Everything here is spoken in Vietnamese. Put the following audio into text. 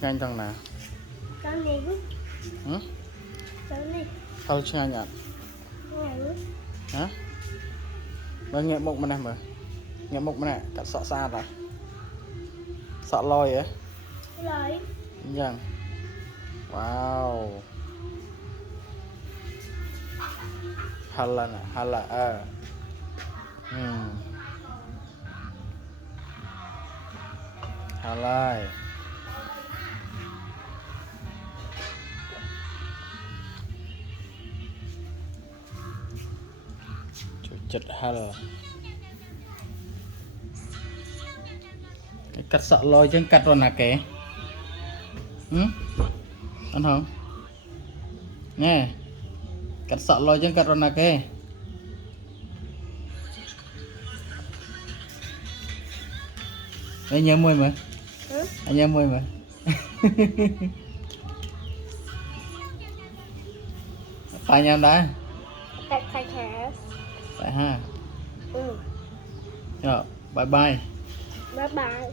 Ngay thằng nào? Cái này bút. Ừ? Cái này. Thôi ngay nhạt. Cái này bút. Hả? Mới nghe mục mà nè mà. Nghe mục mà nè, cắt sọ xa rồi. Sọ lôi á. Rồi. Vâng. Wow. Hala nè, hala Hala. Chật hala. Cái cắt sọ lôi chứ cắt rồi nè kìa. Ừ? Ăn không? Nghe. Cắt sọ lôi chứ cắt rồi nè kìa. Anh nhớ mùi mà. Ừ? Anh nhớ mùi mà. Phải nhau đã. Cắt khai hả? Phải ha. Ừ. Rồi, bye bye. Bye bye.